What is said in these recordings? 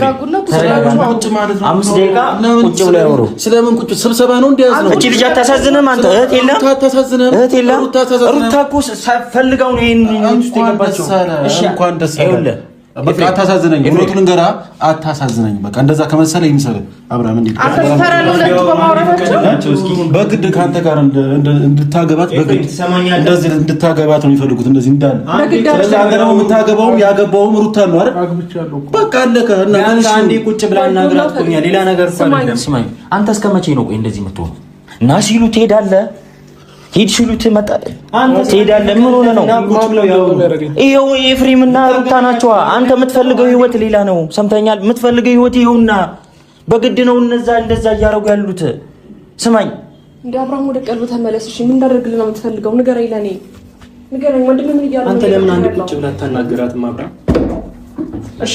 5 ደቂቃ ቁጭ ብለው ያወሩ። ስለምን ቁጭ ስብሰባ ነው እንዲያዝ እቺ ልጅ አታሳዝንም? አንተ እህት የለም ሩታ እኮ ፈልጋው ነው ይሄን ውስጥ የገባችው። እሺ እንኳን ደስ ያለ በቃ አታሳዝነኝ። እውነቱን እንገራ አታሳዝነኝ። በቃ እንደዛ ከመሰለ ይምሰል አብርሃም በግድ ካንተ ጋር እንድታገባት በግድ እንደዚህ እንድታገባት ነው የሚፈልጉት። እንደዚህ እንዳለ ስለዚህ አንተ ደግሞ የምታገባው ያገባውም ሩታ ነው አይደል? በቃ አለከ እና አንዴ ቁጭ ብላ እናግራት ቆኛ ሌላ ነገር እኮ አይደለም። ስማኝ አንተ እስከ መቼ ነው ቆይ እንደዚህ የምትሆነው? እና ሲሉ ትሄዳለህ ሂድ ሲሉ ትመጣለህ አንተ ትሄዳለህ። ምን ሆነ ነው? ይሄው ኤፍሬምና ሩታ ናቸው። አንተ የምትፈልገው ህይወት ሌላ ነው። ሰምተኛል? የምትፈልገው ህይወት ይሁንና በግድ ነው እነዛ እንደዛ እያደረጉ ያሉት። ስማኝ እንደ አብርሃም ወደ ቀልብ ተመለስ። እሺ ምን እንዳደርግልህ ነው የምትፈልገው? ንገረኝ፣ ለኔ ንገረኝ። ወንድም ምን ይያለው? አንተ ለምን አንድ ቁጭ ብላ ታናገራትም? አብርሃም እሺ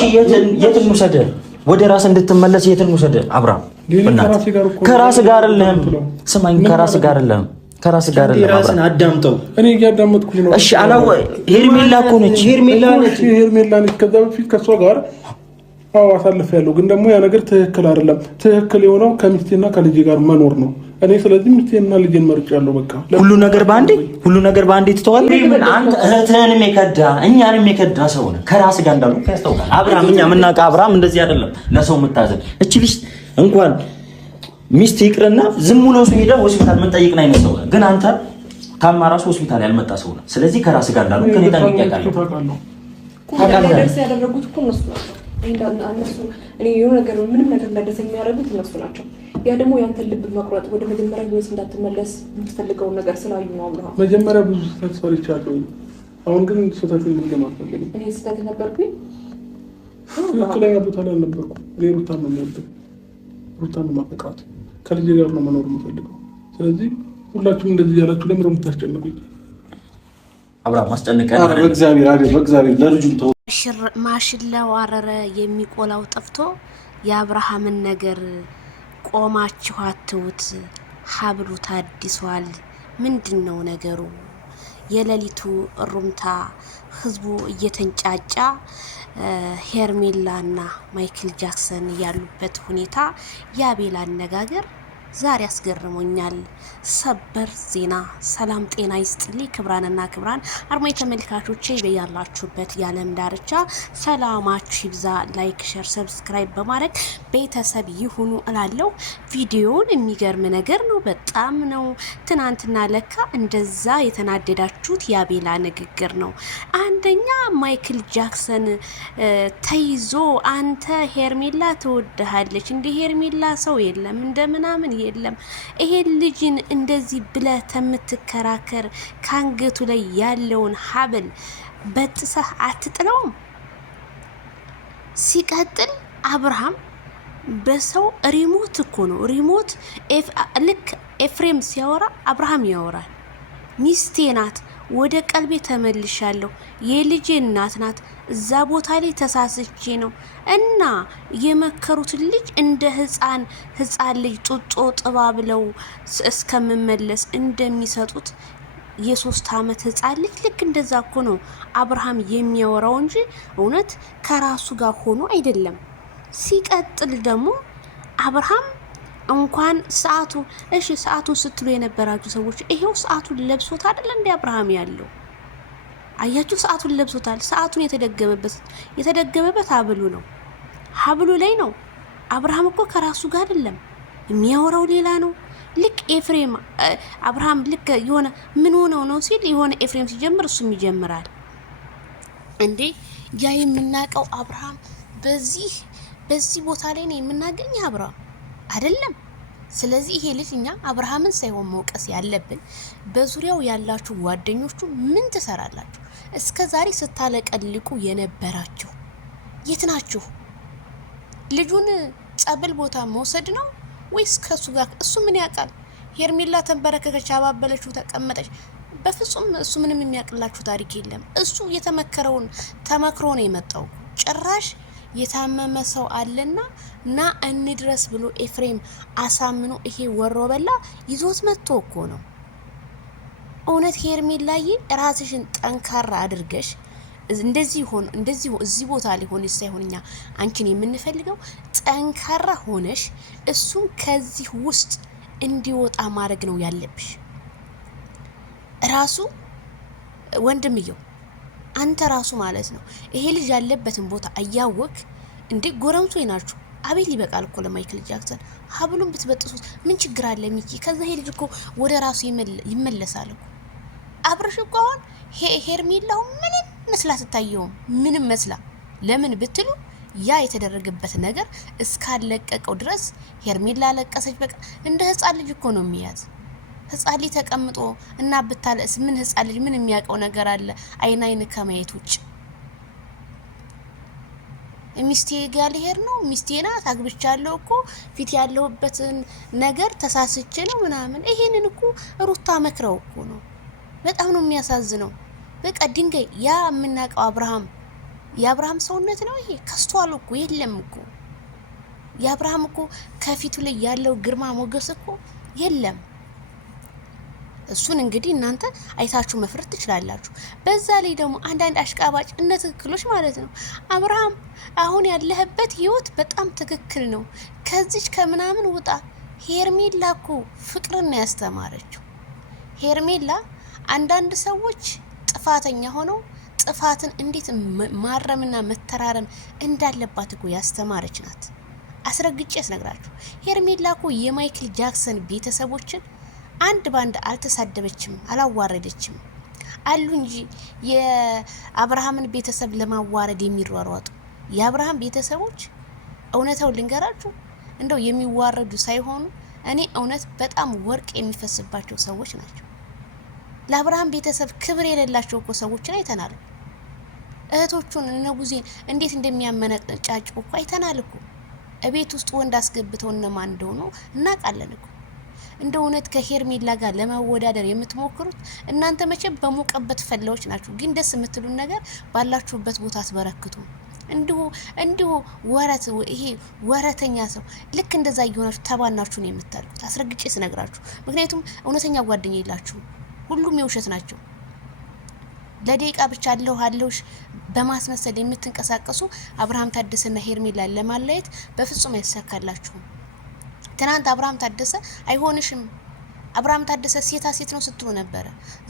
የትን ውሰድህ? ወደ ራስ እንድትመለስ የትን ውሰድህ? አብርሃም ከራስ ጋር አይደለም። ስማኝ ከራስ ጋር አይደለም ከራስ ጋር ራስን አዳምጠው። እኔ እያዳመጥኩኝ ነው። እሺ አላው ሄርሜላ እኮ ነች። ሄርሜላ ነች። ከዛ በፊት ከሷ ጋር አሳልፌያለሁ፣ ግን ደግሞ ያ ነገር ትክክል አይደለም። ትክክል የሆነው ከሚስቴና ከልጄ ጋር መኖር ነው። እኔ ስለዚህ ሚስቴና ልጄን መርጫለሁ። በቃ ሁሉ ነገር ባንዴ ትተዋል። አንተ እህትህንም የከዳ እኛንም የከዳ ሰው ነህ። ከራስ ጋር እንዳሉ ያስታውቃል። አብርሃም እኛ የምናውቀው አብርሃም እንደዚህ አይደለም። ለሰው የምታዘን እቺ ልጅ እንኳን ሚስት ይቅርና ዝም ብሎ ሰው ሄደ ሆስፒታል ምን ጠይቅና አይነሳው። ግን አንተ ካማራስ ሆስፒታል ያልመጣ ሰው ነህ። ስለዚህ ከራስ ጋር እንዳሉ ከኔ ጋር ይያቃሉ። ታውቃለህ ያደረጉት እኮ እነሱ ናቸው። እኔ የሆነ ነገር ምንም ነገር እንዳደረሰኝ የሚያደርጉት እነሱ ናቸው። ያ ደግሞ ያንተን ልብ መቁረጥ ወደ መጀመሪያ ህይወት እንዳትመለስ የምትፈልገውን ነገር ስላዩ ነው። አብርሃም መጀመሪያ ብዙ ስህተት ሰርቻለሁ። አሁን ግን ስህተቱን ልንገማፈልኝ እኔ ስህተት ነበርኩኝ። ትክክለኛ ቦታ ላይ አልነበርኩም። እኔ ሩታን ነው የምወደው፣ ሩታን ነው የማፈቅራት፣ ከልጄ ጋር ነው መኖር የምፈልገው። ስለዚህ ሁላችሁም እንደዚህ ያላችሁ ለምን የምታስጨንቁኝ? አብርሃም ማስጨነቀን በእግዚአብሔር ለልጁም ተው። ማሽላው አረረ የሚቆላው ጠፍቶ የአብርሃምን ነገር ቆማችሁ አትውት። ሀብሉ ታድሷል። ምንድነው ነገሩ? የሌሊቱ ሩምታ ህዝቡ እየተንጫጫ ሄርሜላና ማይክል ጃክሰን ያሉበት ሁኔታ ያቤል አነጋገር ዛሬ አስገርሞኛል። ሰበር ዜና። ሰላም ጤና ይስጥልኝ ክብራንና ክብራን አርማይ ተመልካቾቼ በያላችሁበት የዓለም ዳርቻ ሰላማችሁ ይብዛ። ላይክ ሼር ሰብስክራይብ በማድረግ ቤተሰብ ይሁኑ እላለሁ። ቪዲዮውን የሚገርም ነገር ነው፣ በጣም ነው። ትናንትና ለካ እንደዛ የተናደዳችሁት ያቤላ ንግግር ነው። አንደኛ ማይክል ጃክሰን ተይዞ አንተ ሄርሜላ ትወድሃለች እንደ ሄርሜላ ሰው የለም እንደምናምን የለም። ይሄ ልጅን እንደዚህ ብለህ ተምትከራከር ካንገቱ ላይ ያለውን ሀብል በጥሰህ አትጥለውም? ሲቀጥል አብርሃም በሰው ሪሞት እኮ ነው ሪሞት ልክ ኤፍሬም ሲያወራ አብርሃም ያወራል። ሚስቴ ናት፣ ወደ ቀልቤ ተመልሻለሁ፣ የልጄ እናት ናት፣ እዛ ቦታ ላይ ተሳስቼ ነው እና የመከሩት ልጅ እንደ ህፃን ልጅ ጡጦ ጥባ ብለው እስከምመለስ እንደሚሰጡት የ3 አመት ህፃን ልጅ ልክ እንደዛ እኮ ነው አብርሃም የሚያወራው እንጂ እውነት ከራሱ ጋር ሆኖ አይደለም። ሲቀጥል ደግሞ አብርሃም እንኳን ሰዓቱ እሺ ሰዓቱን ስትሉ የነበራችሁ ሰዎች ይሄው ሰዓቱን ለብሶት አይደል እንደ አብርሃም ያለው አያችሁ፣ ሰዓቱን ለብሶታል። ሰዓቱን የተደገመበት ሀብሉ ነው፣ ሀብሉ ላይ ነው። አብርሃም እኮ ከራሱ ጋር አይደለም የሚያወራው ሌላ ነው። ልክ ኤፍሬም አብርሃም ልክ የሆነ ምን ሆነው ነው ሲል የሆነ ኤፍሬም ሲጀምር እሱም ይጀምራል እንዴ። ያ የምናቀው አብርሃም በዚህ ቦታ ላይ ነው የምናገኝ አብርሃም አይደለም። ስለዚህ ይሄ ልጅ እኛ አብርሃምን ሳይሆን መውቀስ ያለብን በዙሪያው ያላችሁ ጓደኞቹ ምን ትሰራላችሁ? እስከ ዛሬ ስታለቀልቁ የነበራችሁ የት ናችሁ? ልጁን ጸበል ቦታ መውሰድ ነው ወይስ ከሱ ጋር? እሱ ምን ያውቃል? ሄርሜላ ተንበረከከች፣ አባበለችው፣ ተቀመጠች። በፍጹም እሱ ምንም የሚያውቅላችሁ ታሪክ የለም። እሱ የተመከረውን ተመክሮ ነው የመጣው። ጭራሽ የታመመ ሰው አለና ና እንድረስ ብሎ ኤፍሬም አሳምኖ ይሄ ወሮ በላ ይዞት መጥቶ እኮ ነው። እውነት ሄርሜላዬ ራስሽን ጠንካራ አድርገሽ እንደዚህ እዚህ ቦታ ላይ ሆነሽ ሳይሆን እኛ አንቺን የምንፈልገው ጠንካራ ሆነሽ እሱን ከዚህ ውስጥ እንዲወጣ ማድረግ ነው ያለብሽ። ራሱ ወንድምየው አንተ ራሱ ማለት ነው ይሄ ልጅ ያለበትን ቦታ እያወቅ እንዴ ጎረምሶ ይናችሁ አቤል ይበቃል እኮ ለማይክል ጃክሰን ሀብሉን ብትበጥሱት ምን ችግር አለ ሚኪ? ከዛ ይሄ ልጅ እኮ ወደ ራሱ ይመለሳል እኮ። አብርሽ እኮ አሁን ሄርሜላው ምንም መስላ ስታየውም ምንም መስላ ለምን ብትሉ ያ የተደረገበት ነገር እስካለቀቀው ድረስ ሄርሜላ ለቀሰች። በቃ እንደ ህፃን ልጅ እኮ ነው የሚያዝ። ህፃን ልጅ ተቀምጦ እና ብታለስ ምን ህፃን ልጅ ምን የሚያውቀው ነገር አለ? አይን ከማየት ውጭ ሚስቴ ጋር ልሄድ ነው ሚስቴ ናት አግብቻለሁ እኮ ፊት ያለውበትን ነገር ተሳስቼ ነው ምናምን። ይሄንን እኮ ሩታ መክረው እኮ ነው። በጣም ነው የሚያሳዝነው። በቃ ድንጋይ ያ የምናውቀው የአብርሃም ሰውነት ነው ይሄ። ከስቷል እኮ የለም እኮ የአብርሃም እኮ ከፊቱ ላይ ያለው ግርማ ሞገስ እኮ የለም። እሱን እንግዲህ እናንተ አይታችሁ መፍረድ ትችላላችሁ። በዛ ላይ ደግሞ አንዳንድ አሽቃባጭ ትክክሎች ማለት ነው አብርሃም አሁን ያለህበት ህይወት በጣም ትክክል ነው፣ ከዚች ከምናምን ውጣ። ሄርሜላ እኮ ፍቅርን ነው ያስተማረችው። ሄርሜላ አንዳንድ ሰዎች ጥፋተኛ ሆነው ጥፋትን እንዴት ማረምና መተራረም እንዳለባት እኮ ያስተማረች ናት። አስረግጬ ያስነግራችሁ ሄርሜላ እኮ የማይክል ጃክሰን ቤተሰቦችን አንድ ባንድ አልተሳደበችም፣ አላዋረደችም አሉ እንጂ የአብርሃምን ቤተሰብ ለማዋረድ የሚሯሯጡ የአብርሃም ቤተሰቦች እውነታው ልንገራችሁ እንደው የሚዋረዱ ሳይሆኑ እኔ እውነት በጣም ወርቅ የሚፈስባቸው ሰዎች ናቸው። ለአብርሃም ቤተሰብ ክብር የሌላቸው እኮ ሰዎችን አይተናል። እህቶቹን እነጉዜን እንዴት እንደሚያመነጫጩ እኮ አይተናል እኮ። እቤት ውስጥ ወንድ አስገብተው እነማን እንደሆኑ እናውቃለን እኮ። እንደ እውነት ከሄርሜላ ጋር ለማወዳደር የምትሞክሩት እናንተ መቼም በሞቀበት ፈላዎች ናችሁ። ግን ደስ የምትሉን ነገር ባላችሁበት ቦታ አትበረክቱ። እንዲሁ ወረት ይሄ ወረተኛ ሰው ልክ እንደዛ እየሆናችሁ ተባናችሁ ነው የምታልቁት። አስረግጬ ስነግራችሁ፣ ምክንያቱም እውነተኛ ጓደኛ የላችሁ፣ ሁሉም የውሸት ናቸው። ለደቂቃ ብቻ አለውሽ በማስመሰል የምትንቀሳቀሱ አብርሃም ታደሰና ሄርሜላ ለማለየት በፍጹም አይሳካላችሁም። ትናንት አብርሃም ታደሰ አይሆንሽም፣ አብርሃም ታደሰ ሴታ ሴት ነው ስትሉ ነበረ።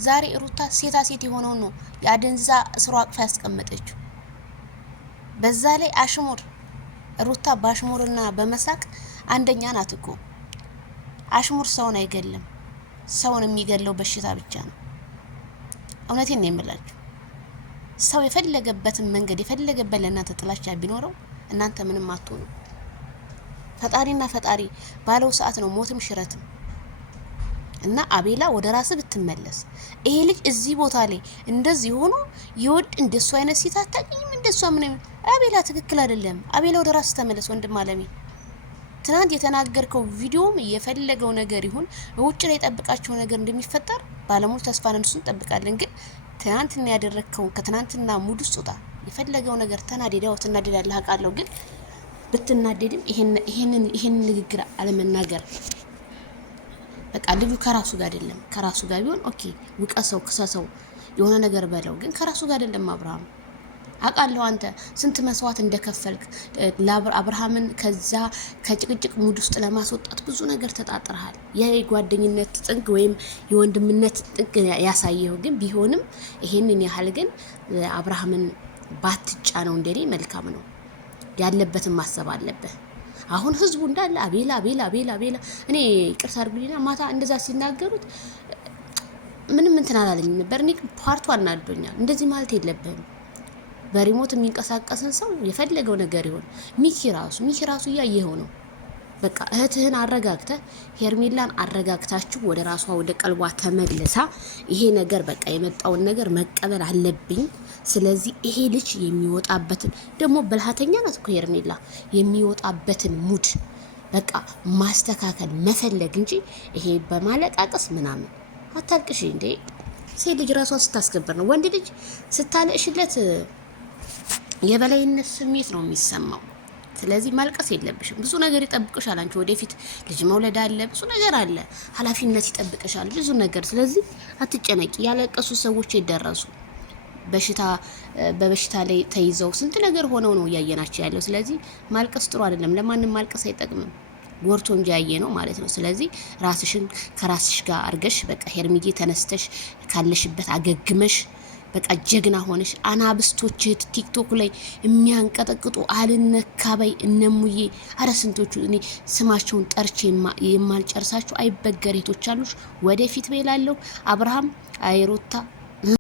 ዛሬ ሩታ ሴታ ሴት የሆነው ነው ያደንዛ ስሯ አቅፋ ያስቀመጠችው። በዛ ላይ አሽሙር ሩታ በአሽሙርና በመሳቅ አንደኛ ናት እኮ። አሽሙር ሰውን አይገለም፣ ሰውን የሚገለው በሽታ ብቻ ነው። እውነቴን ነው የምላችሁ። ሰው የፈለገበትን መንገድ የፈለገበት ለእናንተ ጥላቻ ቢኖረው እናንተ ምንም አትሆኑ። ፈጣሪና ፈጣሪ ባለው ሰዓት ነው ሞትም ሽረትም። እና አቤላ ወደ ራስ ብትመለስ ይሄ ልጅ እዚህ ቦታ ላይ እንደዚህ ሆኖ ይወድ እንደሱ አይነት ሴት አታገኝም። እንደሱ ምን አቤላ ትክክል አይደለም። አቤላ ወደ ራስ ተመለስ ወንድም አለሜ። ትናንት የተናገርከው ቪዲዮም የፈለገው ነገር ይሁን ውጭ ላይ ጠብቃቸው ነገር እንደሚፈጠር ባለሙሉ ተስፋ ነን፣ እሱን እንጠብቃለን። ግን ትናንትና ያደረከው ከትናንትና ሙድ ውስጥ ወጣ። የፈለገው ነገር ተናደዳው ትናደዳለህ አውቃለሁ። ግን ብትናደድም ይሄን ንግግር አለመናገር በቃ ልጁ ከራሱ ጋር አይደለም። ከራሱ ጋር ቢሆን ኦኬ ውቀሰው ክሰሰው የሆነ ነገር በለው። ግን ከራሱ ጋር አይደለም። አብርሃም አውቃለሁ አንተ ስንት መስዋዕት እንደከፈልክ ለአብርሃምን ከዛ ከጭቅጭቅ ሙድ ውስጥ ለማስወጣት ብዙ ነገር ተጣጥረሃል። የጓደኝነት ጥግ ወይም የወንድምነት ጥግ ያሳየው። ግን ቢሆንም ይሄንን ያህል ግን አብርሃምን ባትጫ ነው እንደኔ መልካም ነው። ያለበትን ማሰብ አለበት። አሁን ህዝቡ እንዳለ አቤላ እኔ ይቅርታ አድርጉልኝና ማታ እንደዛ ሲናገሩት ምንም እንትን አላለኝም ነበር። እኔ ፓርቱ አናዶኛል። እንደዚህ ማለት የለብህም። በሪሞት የሚንቀሳቀስን ሰው የፈለገው ነገር ይሆን። ሚኪ ራሱ እያየኸው ነው። በቃ እህትህን አረጋግተህ ሄርሜላን አረጋግታችሁ ወደ ራሷ ወደ ቀልቧ ተመልሳ ይሄ ነገር በቃ የመጣውን ነገር መቀበል አለብኝ። ስለዚህ ይሄ ልጅ የሚወጣበትን ደግሞ በልሃተኛ ናት እኮ ሄርሜላ፣ የሚወጣበትን ሙድ በቃ ማስተካከል መፈለግ እንጂ ይሄ በማለቃቀስ ምናምን አታልቅሽ እንዴ። ሴት ልጅ ራሷን ስታስከብር ነው። ወንድ ልጅ ስታለቅሽለት የበላይነት ስሜት ነው የሚሰማው። ስለዚህ ማልቀስ የለብሽም። ብዙ ነገር ይጠብቅሻል። አንቺ ወደፊት ልጅ መውለድ አለ፣ ብዙ ነገር አለ፣ ኃላፊነት ይጠብቅሻል፣ ብዙ ነገር። ስለዚህ አትጨነቂ። ያለቀሱ ሰዎች ይደረሱ። በበሽታ ላይ ተይዘው ስንት ነገር ሆነው ነው እያየናቸው ያለው። ስለዚህ ማልቀስ ጥሩ አይደለም፣ ለማንም ማልቀስ አይጠቅምም። ጎርቶ እንጂ ያየ ነው ማለት ነው። ስለዚህ ራስሽን ከራስሽ ጋር አርገሽ በቃ ሄርሚጌ ተነስተሽ ካለሽበት አገግመሽ በቃ ጀግና ሆነሽ አናብስቶች ቲክቶክ ላይ የሚያንቀጠቅጡ አልነካበይ እነሙዬ አረ ስንቶቹ እኔ ስማቸውን ጠርቼ የማልጨርሳቸው አይበገሬቶች አሉሽ። ወደፊት በይላለው አብርሃም አይሮታ